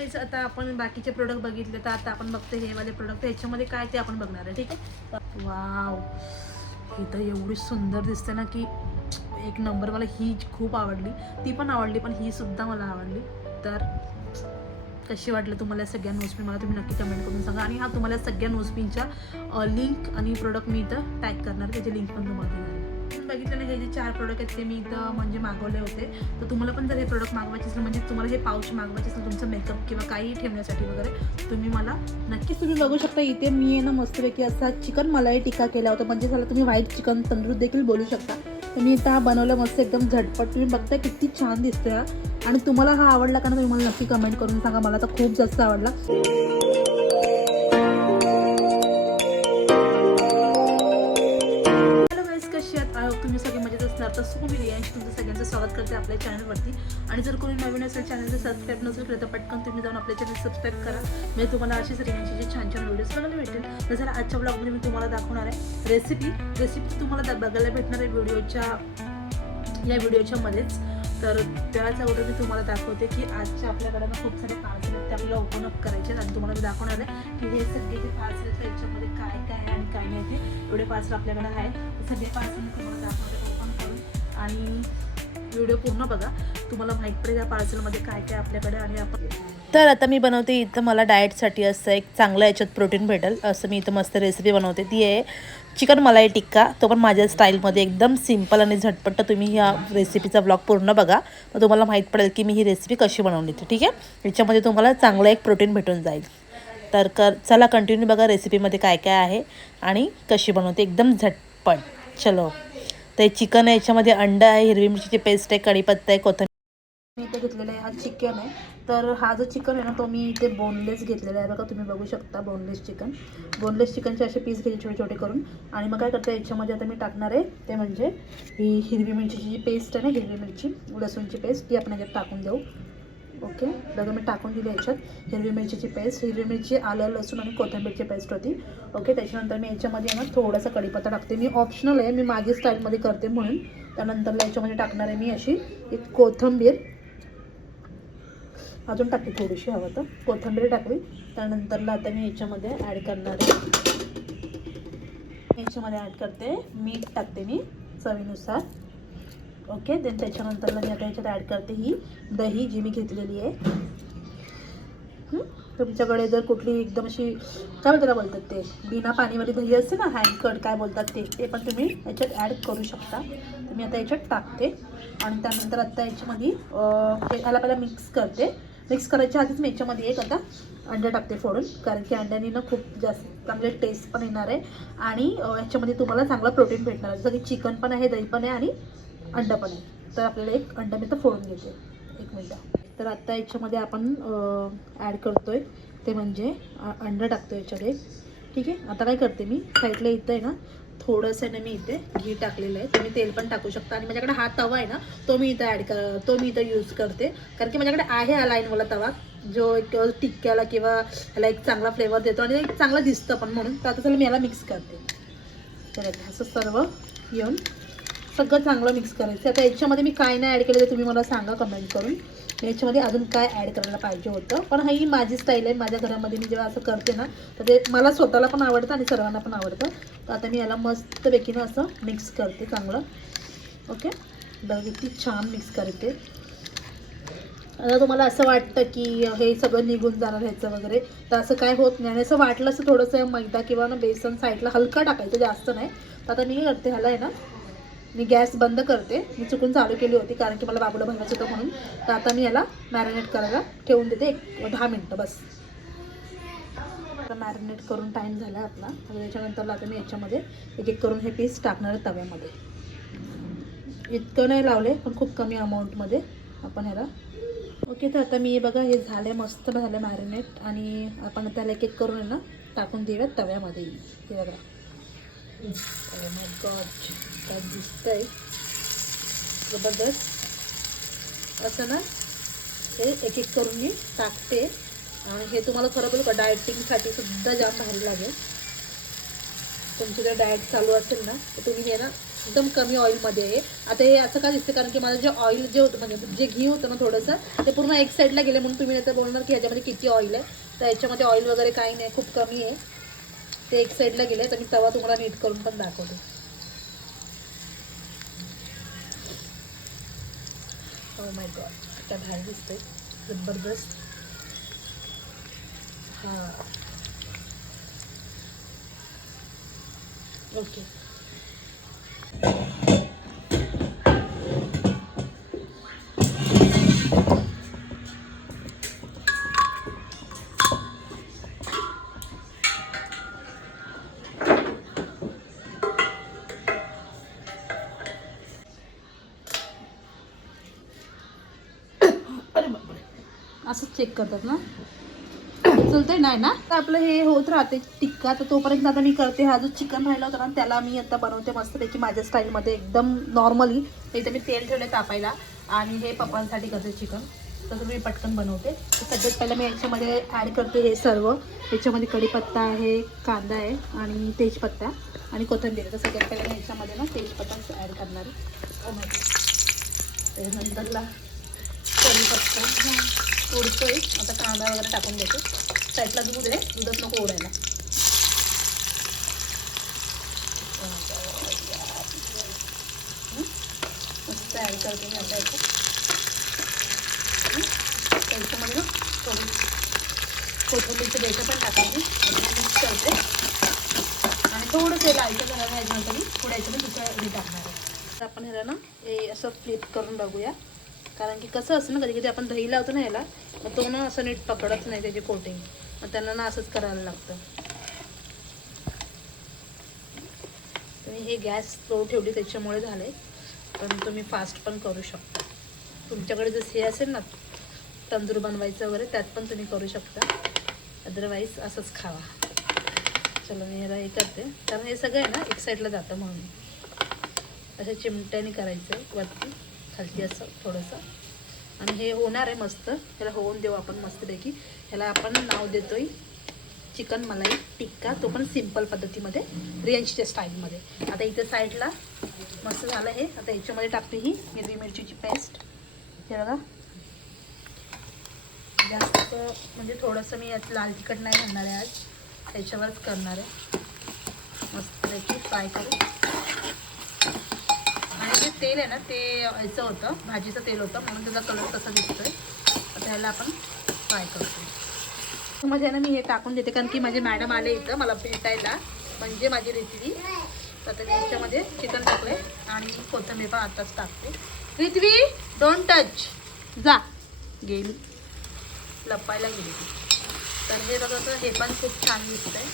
आता आपण बाकीचे प्रोडक्ट बघितले, तर आता आपण बघतो हे वाले प्रोडक्ट ह्याच्यामध्ये काय ते आपण बघणार आहे. ठीक आहे. वाव, ही तर एवढी सुंदर दिसते ना की एक नंबर. मला ही खूप आवडली, ती पण आवडली, पण ही सुद्धा मला आवडली. तर कशी वाटलं तुम्हाला सगळ्या नोजपिन मला तुम्ही नक्की कमेंट करून सांगा. आणि हा तुम्हाला सगळ्या नोजपिनच्या लिंक आणि प्रोडक्ट मी इथं टॅग करणार, त्याची लिंक पण तुम्हाला देणार आहे. बघितलं ना, हे जे 4 प्रोडक्ट आहेत ते मी इथं म्हणजे मागवले होते. तर तुम्हाला पण जर हे प्रोडक्ट मागवायचे असेल, म्हणजे तुम्हाला हे पाऊच मागवायचे असेल तुमचं मेकअप किंवा काही ठेवण्यासाठी वगैरे, तुम्ही मला नक्कीच तुम्ही बघू शकता. इथे मी आहे ना मस्तपैकी असा चिकन मलाई टिक्का केला होता, म्हणजे झाला तुम्ही व्हाईट चिकन तंदूर देखील बोलू शकता. तर मी इथं हा बनवला मस्त एकदम झटपट. तुम्ही बघताय किती छान दिसतोय हा. आणि तुम्हाला हा आवडला का ना, तुम्ही मला नक्की कमेंट करून सांगा. मला तर खूप जास्त आवडला. तुम्ही सगळे मजेत असणार. तर मी रियांश तुमचं सगळ्यांचं स्वागत करते आपल्या चॅनलवरती. आणि जर कोणी नवीन असेल चॅनलचं सबस्क्राईब नसेल केलं तर पटकन तुम्ही जाऊन आपल्या चॅनल सबस्क्राईब करा, म्हणजे तुम्हाला अशीच रियांशचे छान छान व्हिडिओज बघायला भेटेल. तर जरा आजच्या ब्लॉगमध्ये मी तुम्हाला दाखवणार आहे रेसिपी तुम्हाला बघायला भेटणार आहे या व्हिडिओच्या मध्येच. तर त्याच अगोदर मी तुम्हाला दाखवते की आजच्या आपल्याकडे खूप सारे पार्सल आहेत, ते आपल्याला ओपन अप करायचे आणि तुम्हाला मी दाखवणार आहे की हे सगळे जे पार्सल आहेत त्याच्यामध्ये काय काय आहे आणि काय नाही. ते एवढे पार्सल आपल्याकडे आहे. सगळे पार्सल मी तुम्हाला दाखवते ओपन करून, आणि व्हिडिओ पूर्ण बघा, तुम्हाला माहीत पडेल या पार्सलमध्ये काय काय आपल्याकडे. आणि आपण तर आता मी बनवते इथं, मला डाएटसाठी असं एक चांगलं याच्यात प्रोटीन भेटेल असं मी इथं मस्त रेसिपी बनवते. ती आहे चिकन मलाई टिक्का, तो पण माझ्या स्टाईलमध्ये एकदम सिंपल आणि झटपट. तर तुम्ही ह्या रेसिपीचा ब्लॉग पूर्ण बघा, मग तुम्हाला माहीत पडेल की मी ही रेसिपी कशी बनवली ती. ठीक आहे. याच्यामध्ये तुम्हाला चांगलं एक प्रोटीन भेटून जाईल. तर चला कंटिन्यू बघा रेसिपीमध्ये काय काय आहे आणि कशी बनवते एकदम झटपट. चलो. तर चिकन आहे, याच्यामध्ये अंडा आहे, हिरवी मिरचीची पेस्ट आहे, कढीपत्ता आहे, कोथिंबीर. मी इथे घेतलेला आहे हा चिकन आहे. तर हा जो चिकन आहे ना, तो मी इथे बोनलेस घेतलेला आहे. बघा तुम्ही बघू शकता बोनलेस चिकनचे असे पीस घ्यायचे छोटे छोटे करून. आणि मग काय करते, याच्यामध्ये आता मी टाकणार आहे ते म्हणजे ही हिरवी मिरचीची जी पेस्ट आहे ना, हिरवी मिरची लसूणची पेस्ट, ती आपण याच्यात टाकून देऊ. ओके, बघा मी टाकून दिली याच्यात हिरवी मिरचीची पेस्ट. हिरवी मिरची, आलं, लसूण आणि कोथिंबीरची पेस्ट होती. ओके, त्याच्यानंतर मी याच्यामध्ये ना थोडासा कढीपत्ता टाकते. मी ऑप्शनल आहे, मी माझी स्टाईलमध्ये करते म्हणून. त्यानंतर याच्यामध्ये टाकणार आहे मी अशी एक कोथिंबीर, अजून टाकली थोडीशी हवं तर कोथिंबीर टाकली. त्यानंतरला आता मी याच्यामध्ये ॲड करणार आहे, याच्यामध्ये ॲड करते मीठ, टाकते मी चवीनुसार. ओके, देन त्याच्यानंतरला मी आता याच्यात ॲड करते ही दही जी मी घेतलेली आहे. तुमच्याकडे जर कुठली एकदम अशी काय बोलतात ते बिना पाणीवाली दही असते ना, हँडकट काय बोलतात ते पण तुम्ही याच्यात ॲड करू शकता. तर मी आता याच्यात टाकते. आणि त्यानंतर आता याच्यामध्ये याला पहिला मिक्स करायच्या आधीच मी याच्यामध्ये एक आता अंडा टाकते फोडून, कारण की अंड्याने ना खूप जास्त चांगले टेस्ट पण येणार आहे आणि ह्याच्यामध्ये तुम्हाला चांगलं प्रोटीन भेटणार आहे. जसं की चिकन पण आहे, दही पण आहे आणि अंडा पण आहे. तर आपल्याला एक अंडा मी तर फोडून घेते, 1 मिनिट. तर आत्ता याच्यामध्ये आपण ॲड करतो आहे ते म्हणजे अंडा टाकतो याच्यात एक. ठीक आहे. आता काय करते मी साईडला इथं आहे ना थोडंसं ना मी इथे घी टाकलेलं आहे. तुम्ही तेल पण टाकू शकता. आणि माझ्याकडे हा तवा आहे ना, तो मी इथं यूज करते, कारण की माझ्याकडे आहे हा लाईनवाला तवा, जो एक टिक्क्याला किंवा ह्याला एक चांगला फ्लेवर देतो आणि एक चांगला दिसतं पण म्हणून. तर आता चला मी याला मिक्स करते. तर असं सर्व येऊन सगळं चांगलं मिक्स करायचं. आता याच्यामध्ये मी काय नाही ॲड केलं ते तुम्ही मला सांगा कमेंट करून. मी याच्यामध्ये अजून काय ॲड करायला पाहिजे होतं, पण ही माझी स्टाईल आहे. माझ्या घरामध्ये मी जेव्हा असं करते ना, तर ते मला स्वतःला पण आवडतं आणि सर्वांना पण आवडतं. तर आता मी याला मस्तपैकी ना असं मिक्स करते चांगलं. ओके, बघा किती छान मिक्स करते. आता तुम्हाला असं वाटतं की हे सगळं निघून जाणार ह्याचं वगैरे, तर असं काय होत नाही. आणि असं वाटलं असं थोडंसं मैदा किंवा ना बेसन साईडला हलका टाकायचं, जास्त नाही. तर आता मी करते ह्याला आहे ना, मी गॅस बंद करते. मी चुकून चालू केली होती कारण की मला बाबूला बनवायचं होतं म्हणून. तर आता मी याला मॅरिनेट करायला ठेवून देते 10 मिनटं बस. आता मॅरिनेट करून टाईम झाला आपला. तर त्याच्यानंतर आता मी याच्यामध्ये एक एक करून हे पीस टाकणार आहे तव्यामध्ये. इतकं नाही लावले, पण खूप कमी अमाऊंटमध्ये आपण ह्याला. ओके, तर आता मी बघा हे झालं, मस्त झालं मॅरिनेट. आणि आपण त्याला एक एक करून ना टाकून देऊया तव्यामध्ये. हे बघा, ओह माय गॉड, काय दिसतंय जबरदस्त. असं ना हे एक एक करून मी टाकते. आणि हे तुम्हाला खरं बोलू का, डाएटिंगसाठी सुद्धा जाम भारी लागेल. तुमची जर डाएट चालू असेल ना, तर तुम्ही हे ना एकदम कमी ऑइलमध्ये आहे. आता हे असं का दिसतं कारण की माझं जे ऑइल जे होतं म्हणजे जे घी होतं ना थोडंसं ते पूर्ण एक साईडला गेले म्हणून तुम्ही आता बोलणार की ह्याच्यामध्ये किती ऑइल आहे. तर याच्यामध्ये ऑइल वगैरे काही नाही, खूप कमी आहे. ते एक साईडला गेले तर मी तवा तुम्हाला नीट करून पण दाखवते. ओ माय गॉड, आता भारी दिसतंय जबरदस्त. हां ओके. अरे बापरे, असंच चेक करतात ना. चलतंय नाही ना. तर आपलं हे होत राहते टिक्का. तर तोपर्यंत आता मी करते हा जो चिकन राहिला होता ना त्याला मी आता बनवते मस्तपैकी माझ्या स्टाईलमध्ये एकदम नॉर्मली. इथे मी तेल ठेवले तापायला आणि हे पप्पांसाठी करते चिकन. तसं मी पटकन बनवते. तर सगळ्यात पहिलं मी याच्यामध्ये ॲड करते हे सर्व. याच्यामध्ये कढीपत्ता आहे, कांदा आहे आणि तेजपत्ता आणि कोथिंबीर. तर सगळ्यात पहिलं मी याच्यामध्ये ना तेजपत्ता ॲड करणार आहे. त्याच्यानंतरला कढीपत्ता उडतोय. आता कांदा वगैरे टाकून देते. साईडला दूध आहे, दूधच नको ओढायला. मस्त ॲड करते मी आता याच्यात. त्याच्यामध्ये ना थोडी कोथिंबीरचे देठं पण टाकायची. मिक्स करते आणि थोडंसं लालचं झालं ह्याच्यानंतर मी थोड्या याच्यामध्ये दुसरं हे टाकणार आहे. तर आपण ह्याला ना हे असं फ्लिप करून बघूया. कारण की कसं असतं ना कधी कधी आपण दही लावतो ना ह्याला, मग तो ना असं नीट पकडत नाही त्याची कोटिंग. मग त्यांना ना असंच करायला लागतं. तुम्ही हे गॅस स्लो ठेवली त्याच्यामुळे झाले, पण तुम्ही फास्ट पण करू शकता. तुमच्याकडे जर हे असेल ना तंदूर बनवायचं वगैरे त्यात पण तुम्ही करू शकता. अदरवाईज असंच खावा. चलो मी ह्याला हे करते कारण हे सगळं आहे ना एक साईडला जातं म्हणून. अशा चिमट्याने करायचं आहे वरती खालती असं थोडंसं. आणि हे होणार आहे मस्त. ह्याला होऊन देऊ आपण मस्तपैकी. ह्याला आपण नाव देतोय चिकन मलाई टिक्का, तो पण सिम्पल पद्धतीमध्ये रियांशीच्या स्टाईलमध्ये. आता इथे साईडला मस्त झालं हे. आता ह्याच्यामध्ये टाकते ही हिरवी मिरचीची पेस्ट. हे बघा जास्त म्हणजे थोडंसं मी यात लाल तिखट नाही घालणार आहे आज, त्याच्यावरच करणार आहे. मस्तपैकी फ्राय करू. आणि जे तेल आहे ना ते याचं होतं भाजीचं तेल होतं म्हणून त्याचा कलर तसा दिसतोय. आता ह्याला आपण फ्राय करतो. मध्ये ना मी हे टाकून देते कारण की माझे मॅडम आले इथं मला भेटायला, म्हणजे माझी रिथवी. तर आता त्याच्यामध्ये चिकन टाकले आणि कोथिंबीर पण आताच टाकते. रिथवी डोंट टच, जा गेली लपायला गेली ती. तर हे बघा हे पण खूप छान दिसतंय.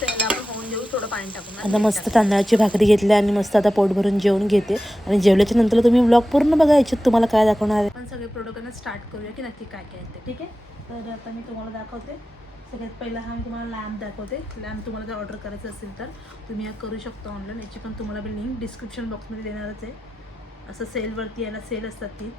त्याला आपण होऊन देऊ, थोडं पाणी टाकून. आता मस्त तांदळाची भाकरी घेतली आणि मस्त आता पोट भरून जेवण घेते. आणि जेवल्याच्या नंतर तुम्ही व्लॉग पूर्ण बघा, याच्यात तुम्हाला काय दाखवणार आहे. आपण सगळे प्रोडक्टना स्टार्ट करूया की नक्की काय काय येते. ठीक आहे, तर आता मी तुम्हाला दाखवते. सगळ्यात पहिला हा मी तुम्हाला लॅम्प दाखवते. लॅम्प तुम्हाला जर ऑर्डर करायचं असेल तर तुम्ही हा करू शकता ऑनलाईन. याची पण तुम्हाला मी लिंक डिस्क्रिप्शन बॉक्समध्ये देणारच आहे. असं सेलवरती याला सेल असतात ती.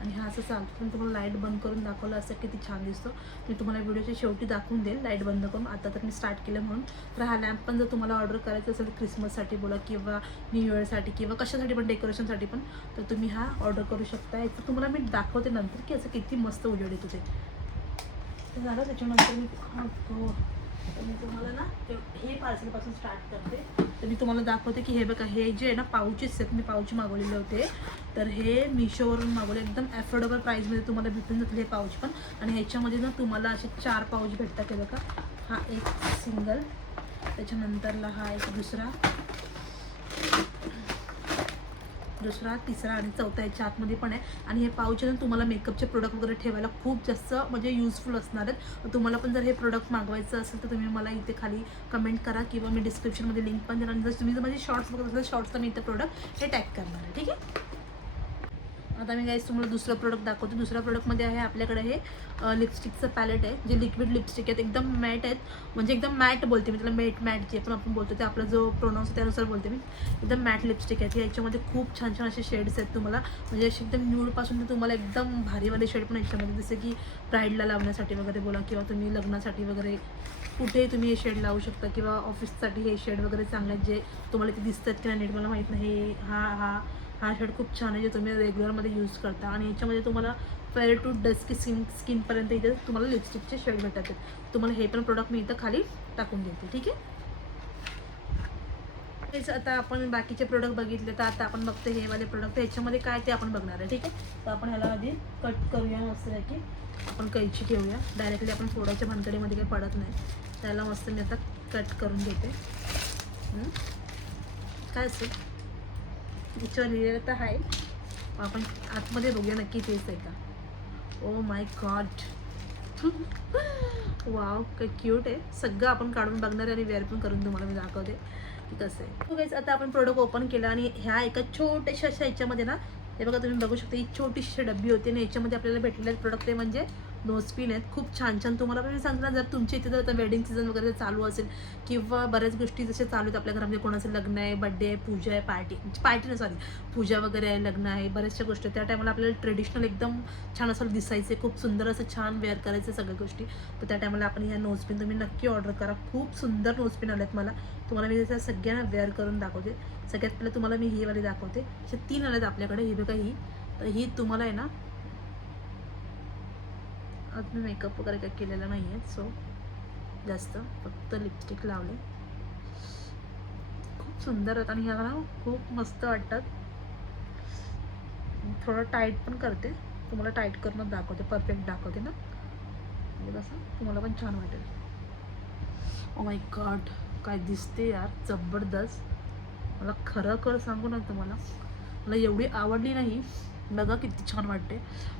आणि हा असं चालतो. पण तुम्हाला लाईट बंद करून दाखवलं असं किती छान दिसतो. मी तुम्हाला व्हिडिओच्या शेवटी दाखवून देईल लाईट बंद करून. आता तर मी स्टार्ट केलं म्हणून. तर हा लॅम्प पण जर तुम्हाला ऑर्डर करायचं असेल क्रिसमससाठी बोला किंवा न्यू इयरसाठी किंवा कशासाठी पण डेकोरेशनसाठी पण, तर तुम्ही हा ऑर्डर करू शकता. याचं तुम्हाला मी दाखवते नंतर की असं किती मस्त उजेड येतो ते. तर झालं त्याच्यानंतर मी तुम्हाला ना हे पार्सलपासून स्टार्ट करते. तर मी तुम्हाला दाखवते की हे बघा हे जे आहे ना पाऊचेस आहेत. मी पाऊच मागवलेले होते. तर हे मिशोवरून मागवले. एकदम ॲफोर्डेबल प्राईसमध्ये तुम्हाला भेटून जातील हे पाऊच पण. आणि ह्याच्यामध्ये ना तुम्हाला असे 4 पाऊच भेटतात. हे बघा हा एक सिंगल, त्याच्यानंतरला हा एक दुसरा तिसरा आणि चौथा याच्या आतमध्ये पण आहे. आणि हे पाऊच आहे ना तुम्हाला मेकअपचे प्रोडक्ट वगैरे ठेवायला खूप जास्त म्हणजे युजफुल असणार आहेत. तुम्हाला पण जर हे प्रोडक्ट मागवायचं असेल तर तुम्ही मला इथे खाली कमेंट करा किंवा मी डिस्क्रिप्शनमध्ये लिंक पण देणार. जर तुम्ही जर माझे शॉर्ट्स बघत असाल शॉर्ट्सला मी इथे प्रोडक्ट हे टॅग करणार आहे. ठीक आहे, आता मी गाईस तुम्हाला दुसरं प्रोडक्ट दाखवते. दुसऱ्या प्रोडक्टमध्ये आहे आपल्याकडे हे लिपस्टिकचं पॅलेट आहे, जे लिक्विड लिपस्टिक आहेत, एकदम मॅट आहेत. म्हणजे एकदम मॅट बोलते मी त्याला, मॅट जे पण आपण बोलतो ते आपला जो प्रोनाऊन्स त्यानुसार बोलते मी. एकदम मॅट लिपस्टिक आहेत. याच्यामध्ये खूप छान छान असे शेड्स आहेत तुम्हाला, म्हणजे असे एकदम न्यूडपासून तुम्हाला एकदम भारीवाले शेड पण याच्यामध्ये, जसे की ब्राईडला लावण्यासाठी वगैरे बोला, किंवा तुम्ही लग्नासाठी वगैरे कुठेही तुम्ही हे शेड लावू शकता, किंवा ऑफिससाठी हे शेड वगैरे चांगले आहेत, जे तुम्हाला ते दिसतात की नाही नीट मला माहीत नाही. हा शेड खूप छान आहे, जे तुम्ही रेग्युलरमध्ये यूज करता. आणि याच्यामध्ये तुम्हाला फेअर टू डस्की स्किनपर्यंत इथे तुम्हाला लिपस्टिकचे शेड भेटत आहेत. तुम्हाला हे पण प्रोडक्ट मी इथं खाली टाकून देते, ठीक आहे. हेच आता आपण बाकीचे प्रोडक्ट बघितले, तर आता आपण बघतो हे वाले प्रोडक्ट. ह्याच्यामध्ये काय ते आपण बघणार आहे, ठीक आहे. तर आपण ह्याला आधी कट करूया मस्त की आपण कैची घेऊया. डायरेक्टली आपण फोडायच्या भानगडीमध्ये काही पडत नाही. त्याला मस्त मी आता कट करून घेते. काय असेल याच्यावर लिहिलेलं तर आहे, आपण आतमध्ये बघूया नक्की तेच आहे का. ओ माय गॉड, वाव काय क्यूट आहे. सगळं आपण काढून बघणार आहे आणि वेअर पण करून तुम्हाला मी दाखवते की कसं आहे. गाईस आता आपण प्रोडक्ट ओपन केलं आणि ह्या एका छोट्याशा अशा ह्याच्यामध्ये ना, हे बघा तुम्ही बघू शकता, ही छोटीशी डब्बी होती आणि याच्यामध्ये आपल्याला भेटलेले प्रोडक्ट आहे म्हणजे नोजपिन आहेत. खूप छान छान. तुम्हाला पण मी सांगते ना, जर तुमच्या इथे जर वेडिंग सीझन वगैरे चालू असेल, किंवा बऱ्याच गोष्टी जसे चालू आहेत आपल्या घरामध्ये, कोणाचं लग्न आहे, बड्डे आहे, पूजा आहे, पार्टी नाही सॉरी पूजा वगैरे आहे, लग्न आहे, बऱ्याचशा गोष्टी, त्या टायमाला आपल्याला ट्रेडिशनल एकदम छान असं दिसायचे, खूप सुंदर असं छान वेअर करायचं सगळ्या गोष्टी. तर त्या टायमाला आपण ह्या नोजपिन तुम्ही नक्की ऑर्डर करा. खूप सुंदर नोजपिन आल्यात मला. तुम्हाला मी त्या सगळ्यांना वेअर करून दाखवते. सगळ्यात पहिलं तुम्हाला मी ही वाली दाखवते. असे 3 आल्यात आपल्याकडे. ही बघा ही, तर ही तुम्हाला आहे ना, आज मी मेकअप वगैरे काही केलेला नाही आहे, सो जास्त फक्त लिपस्टिक लावले. खूप सुंदर आहेत आणि ह्या ना खूप मस्त वाटतात. थोडं टाईट पण करते, तुम्हाला टाईट करूनच दाखवते, परफेक्ट दाखवते ना, म्हणजे कसं तुम्हाला पण छान वाटेल. ओ माय गॉड, काय दिसते यार, जबरदस्त. मला खरं सांगू ना तुम्हाला, मला एवढी आवडली नाही. बघा किती छान वाटते.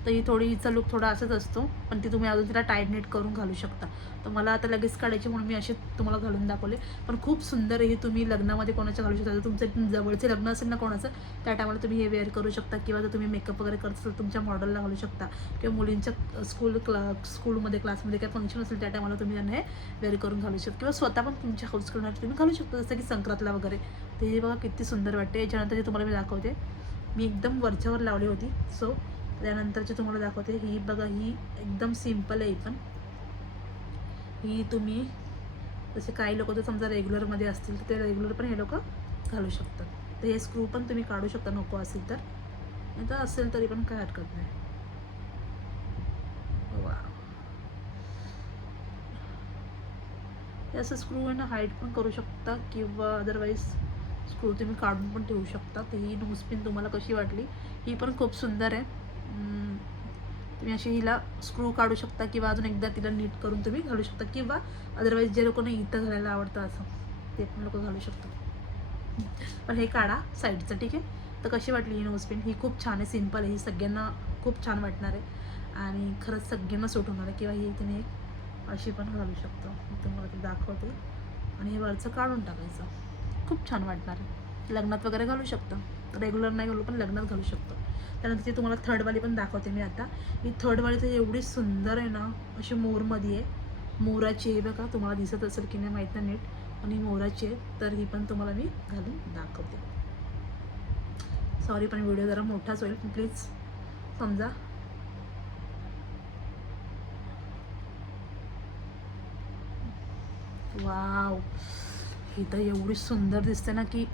तर ही थोडी, हिचा लुक थोडा असाच असतो, पण ती तुम्ही अजून तिला टाईट नीट करून घालू शकता. तर मला आता लगेच काढायची म्हणून मी असे तुम्हाला घालून दाखवले. पण खूप सुंदर आहे. ही तुम्ही लग्नामध्ये कोणाच्या घालू शकता. जर तुमचं जवळचे लग्न असेल ना कोणाचं, त्या टायमाला तुम्ही हे वेअर करू शकता. किंवा जर तुम्ही मेकअप वगैरे करत असाल तुमच्या मॉडेलला घालू शकता. किंवा मुलींच्या स्कूलमध्ये क्लासमध्ये काय फंक्शन असेल त्या टायमाला तुम्ही त्यांना हे वेअर करून घालू शकता. किंवा स्वतः पण तुमच्या हाऊस करण्यासाठी तुम्ही घालू शकता, जसं की संक्रांतला वगैरे. तर हे बघा किती सुंदर वाटते. याच्यानंतर जे तुम्हाला मी दाखवते, मी एकदम वरच्यावर लावली होती, सो त्यानंतरची तुम्हाला दाखवते. ही बघा, ही एकदम सिम्पल आहे. पण ही तुम्ही जसे काही लोक तर समजा रेग्युलरमध्ये असतील तर ते रेग्युलर पण हे लोक घालू शकतात. तर हे स्क्रू पण तुम्ही काढू शकता नको असेल तर, नाही तर असेल तरी पण काय हरकत नाही. वा, हे असं स्क्रू आहे ना, हाईट पण करू शकता, किंवा अदरवाईज स्क्रू तुम्ही काढून पण ठेवू शकता. तर ही नोजपिन तुम्हाला कशी वाटली? ही पण खूप सुंदर आहे. तुम्ही अशी हिला स्क्रू काढू शकता, किंवा अजून एकदा तिला नीट करून तुम्ही घालू शकता. किंवा अदरवाईज जे लोकांना इथं घालायला आवडतं असं, ते पण लोक घालू शकतात. पण हे काढा साईडचं, ठीक आहे. तर कशी वाटली ही नोजपिन? ही खूप छान आहे, सिम्पल आहे. ही सगळ्यांना खूप छान वाटणार आहे आणि खरंच सगळ्यांना सूट होणार आहे. किंवा ही तुम्ही अशी पण घालू शकतो. मी तुम्हाला ते दाखवते. आणि हे वरचं काढून टाकायचं, खूप छान वाटणार आहे. लग्नात वगैरे घालू शकता, रेग्युलर नाही घालू पण लग्नात घालू शकतो. त्यानंतर ती तुम्हाला थर्डवाली पण दाखवते मी आता. ही थर्डवाली तर एवढी सुंदर आहे ना, अशी मोरमध्ये आहे. मोराची आहे बघा, तुम्हाला दिसत असेल की नाही माहीत नाही नीट, आणि मोराची आहे. तर ही पण तुम्हाला मी घालून दाखवते. सॉरी पण व्हिडिओ जरा मोठाच होईल, प्लीज समजा. वाव, ही तर एवढी सुंदर दिसते ना की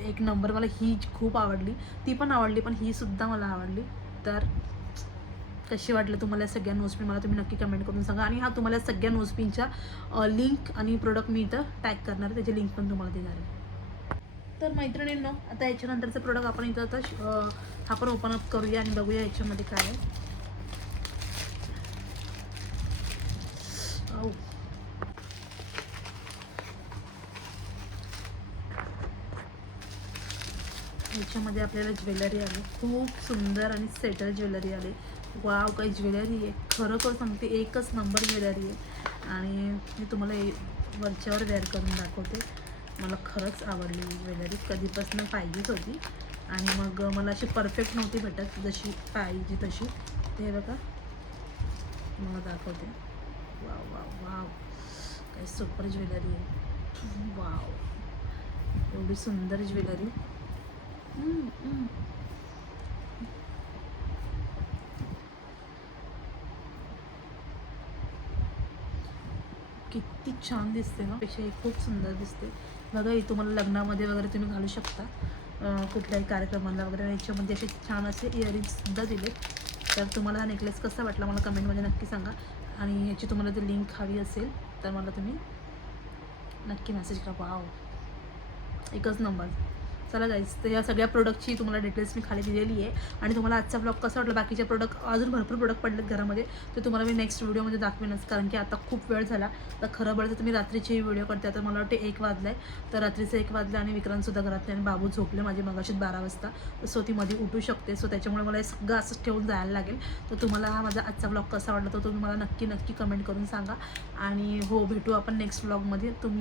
एक नंबर. मला ही खूप आवडली, ती पण आवडली, पण ही सुद्धा मला आवडली. तर कशी वाटलं तुम्हाला सगळ्या नोजपिन, मला तुम्ही नक्की कमेंट करून सांगा. आणि हा तुम्हाला सगळ्या नोजपिनच्या लिंक आणि प्रोडक्ट मी इथं टॅग करणार आहे, त्याची लिंक पण तुम्हाला देणार आहे. तर मैत्रिणींनो, आता याच्यानंतरचं प्रोडक्ट आपण इथं आता हा पण ओपन अप करूया आणि बघूया याच्यामध्ये काय आहे. याच्यामध्ये आपल्याला ज्वेलरी आली, खूप सुंदर आणि सेटल ज्वेलरी आली. वाव, काही ज्वेलरी आहे, खरोखर सांगते एकच नंबर ज्वेलरी आहे. आणि मी तुम्हाला वरच्यावर वेअर करून दाखवते. मला खरंच आवडली ही ज्वेलरी, कधीपासून पाहिजेच होती आणि मग मला अशी परफेक्ट नव्हती भेटत जशी पाहिजे तशी. ते बघा मला दाखवते. वाव वाव वाव, काय सुपर ज्वेलरी आहे. वाव, एवढी सुंदर ज्वेलरी. किती छान दिसते ना, पेक्षा खूप सुंदर दिसते बघा. ही तुम्हाला लग्नामध्ये वगैरे तुम्ही घालू शकता, कुठल्याही कार्यक्रमाला वगैरे. याच्यामध्ये असे छान असे इयरिंग्ससुद्धा दिले. तर तुम्हाला हा नेकलेस कसा वाटला मला कमेंटमध्ये नक्की सांगा. आणि ह्याची तुम्हाला जर लिंक हवी असेल तर मला तुम्ही नक्की मेसेज करा. वाव, एकच नंबर. चला गाईज, तर या सगळ्या प्रोडक्टची तुम्हाला डिटेल्स मी खाली दिलेली आहे. आणि तुम्हाला आजचा ब्लॉग कसा वाटला, बाकीचे प्रोडक्ट अजून भरपूर प्रोडक्ट पडलेत घरामध्ये, ते तुम्हाला मी नेक्स्ट व्हिडिओमध्ये दाखवेनच. कारण की आता खूप वेळ झाला. तर खरं बोलायचं तर मी रात्रीची व्हिडिओ करते. आता मला वाटते 1 वाजला आहे. तर रात्रीचं 1 वाजलं आणि विक्रांतसुद्धा घरातले आणि बाबू झोपले माझे मगाशीच 12 वाजता. सो ती मध्ये उठू शकते. सो त्याच्यामुळे मला हे सगळं असंच ठेवून जायला लागेल. तर तुम्हाला हा माझा आजचा ब्लॉग कसा वाटला तर तुम्ही मला नक्की कमेंट करून सांगा. आणि हो, भेटू आपण नेक्स्ट ब्लॉगमध्ये. तुम्ही